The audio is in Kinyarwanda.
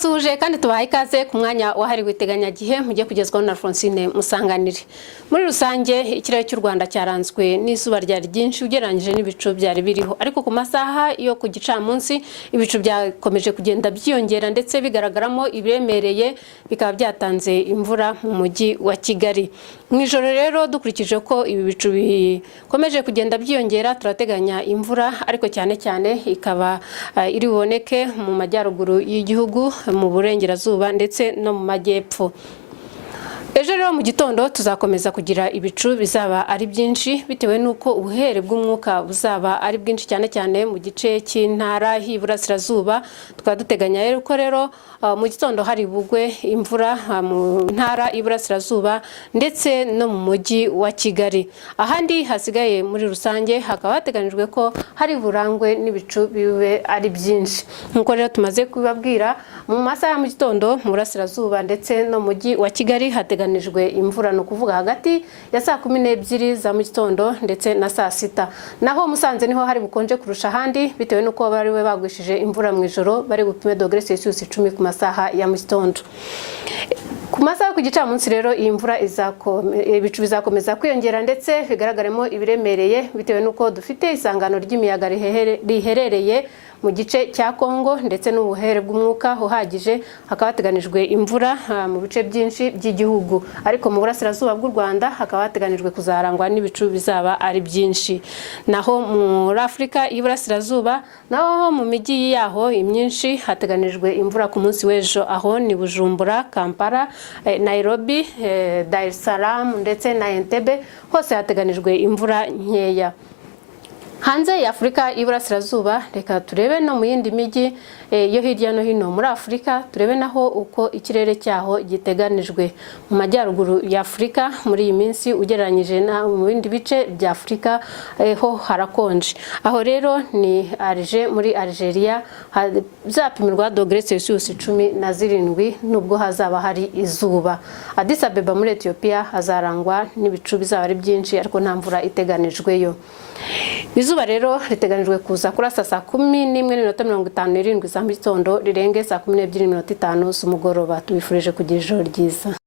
turabasuhuje kandi tubahaye ikaze ku mwanya wahariwe iteganyagihe mugiye kugezwaho na Francine Musanganire. Muri rusange ikirere cy'u Rwanda cyaranzwe n'izuba ryari ryinshi ugereranyije n'ibicu byari biriho, ariko ku masaha yo ku gicamunsi ibicu byakomeje kugenda byiyongera ndetse bigaragaramo ibiremereye, bikaba byatanze imvura mu mujyi wa Kigali. Mu ijoro rero dukurikije ko ibi bicu bikomeje kugenda byiyongera, turateganya imvura, ariko cyane cyane ikaba iri buboneke mu majyaruguru y'igihugu, mu burengerazuba ndetse no mu majyepfo. Ejo rero mu gitondo tuzakomeza kugira ibicu bizaba ari byinshi bitewe nuko ubuhere bw'umwuka buzaba ari bwinshi cyane cyane mu gice cy'intara y'Iburasirazuba. Tukaba duteganya rero ko mu gitondo hari bugwe imvura mu ntara y'Iburasirazuba ndetse no mu mujyi wa Kigali. Ahandi hasigaye muri rusange hakaba hateganijwe ko hari burangwe n'ibicu bibe ari byinshi. Nkuko rero tumaze kubabwira, mu masaha ya mu gitondo mu Burasirazuba ndetse no mu mujyi wa Kigali hateganijwe imvura, no kuvuga hagati ya saa 12 za mu gitondo ndetse na saa 6. Naho Musanze niho hari bukonje kurusha ahandi bitewe nuko bari we bagwishije imvura mu ijoro, bari gupima dogere Celsius 10 ku masaha ya mu gitondo. Ku masaha ku gicamunsi rero iyi mvura ibicu bizakomeza kwiyongera ndetse bigaragaremo ibiremereye bitewe nuko dufite isangano ry'imiyaga riherereye mu gice cya Kongo ndetse n'ubuhere bw'umwuka uhagije. Hakaba hateganijwe imvura mu bice byinshi by'igihugu, ariko mu Burasirazuba bw'u Rwanda hakaba hateganijwe kuzarangwa n'ibicu bizaba ari byinshi. Naho muri Afurika y'Iburasirazuba naho mu mijyi yaho imyinshi hateganijwe imvura ku munsi w'ejo, aho ni Bujumbura, Kampala, Nairobi, Dar es Salaam ndetse na Entebbe, hose hateganijwe imvura nkeya. Hanze ya Afurika y'Iburasirazuba reka turebe no mu yindi mijyi yo hirya no hino muri Afurika, turebe naho uko ikirere cyaho giteganijwe. Mu majyaruguru ya Afurika muri iyi minsi ugereranyije na mu bindi bice bya Afurika ho harakonje. Aho rero ni muri Algeria hazapimirwa dogere Celsius 17 nubwo hazaba hari izuba. Addis Abeba muri Ethiopia hazarangwa n'ibicu bizaba ari byinshi, ariko nta mvura iteganijweyo. Izuba rero riteganijwe kuza kurasa saa 11:57 za mu gitondo, rirenge saa 12:05 z'umugoroba. Tubifurije kugira ijoro ryiza.